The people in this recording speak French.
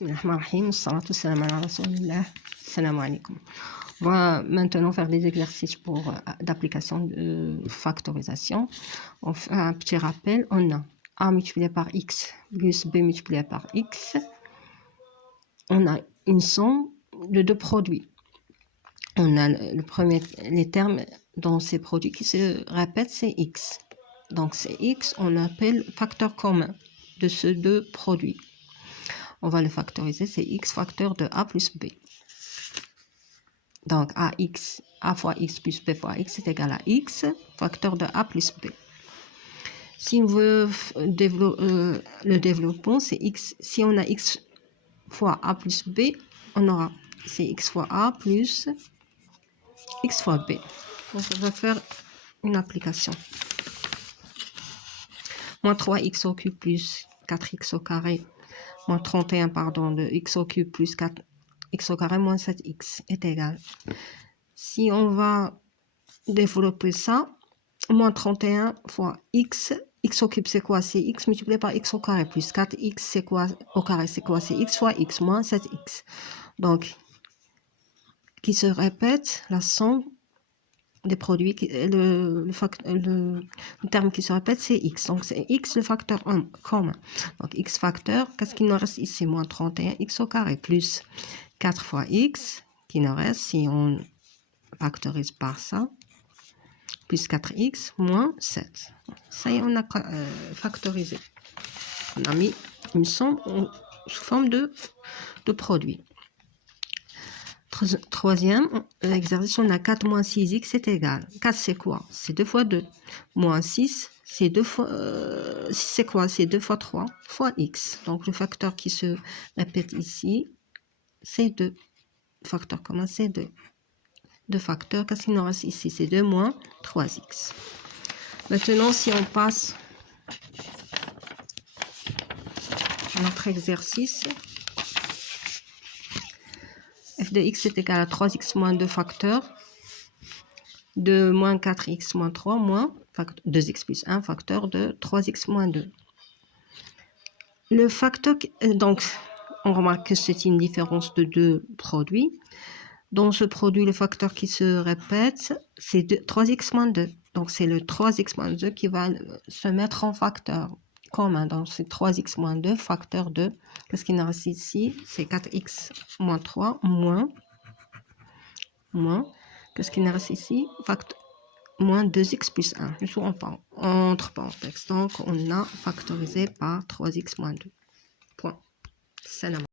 Bismillahirrahmanirrahim. Salatu salam ala rasulillah. Salam alaikum. On va maintenant faire des exercices d'application de factorisation. On fait un petit rappel. On a A multiplié par X plus B multiplié par X. On a une somme de deux produits. On a les termes dans ces produits qui se répètent, c'est X. Donc c'est X, on appelle facteur commun de ces deux produits. On va le factoriser, c'est X facteur de A plus B. Donc A fois X plus B fois X est égal à X facteur de A plus B. Si on veut le développement, c'est X. Si on a X fois A plus B, on aura c'est X fois A plus X fois B. Donc on va faire une application. Moins 3x au cube plus 4x au carré, moins 31, pardon, de x au cube plus 4x au carré moins 7x est égal. Si on va développer ça, moins 31 fois x au cube c'est quoi? C'est x multiplié par x au carré plus 4x c'est quoi au carré? C'est quoi? C'est x fois x moins 7x. Donc, qui se répète, la somme des produits, le terme qui se répète, c'est x. Donc, c'est x le facteur commun. Donc, x facteur, qu'est-ce qu'il nous reste ici? Moins 31x au carré plus 4 fois x, qui nous reste, si on factorise par ça, plus 4x moins 7. Ça y est, on a factorisé. On a mis une somme sous forme de produit. Troisième exercice, on a 4 moins 6x c'est égal. 4 c'est quoi? C'est 2 fois 2. Moins 6, c'est 2 fois... c'est quoi? C'est 2 fois 3 fois x. Donc le facteur qui se répète ici, c'est 2. Le facteur commun, c'est 2. Deux facteurs, qu'est-ce qu'il nous reste ici? C'est 2 moins 3x. Maintenant, si on passe à notre exercice, f de x est égal à 3x moins 2 facteurs de moins 4x moins 3 moins 2x plus 1 facteur de 3x moins 2. Le facteur, donc, on remarque que c'est une différence de deux produits. Dans ce produit, le facteur qui se répète, c'est 3x moins 2. Donc, c'est le 3x moins 2 qui va se mettre en facteur commun. Donc, c'est 3x moins 2 facteur de... Qu'est-ce qu'il nous reste ici? C'est 4x moins 3 moins... Qu'est-ce qu'il nous reste ici? Facteur moins 2x plus 1. Je suis entre parenthèses. Donc, on a factorisé par 3x moins 2. Point. Salam.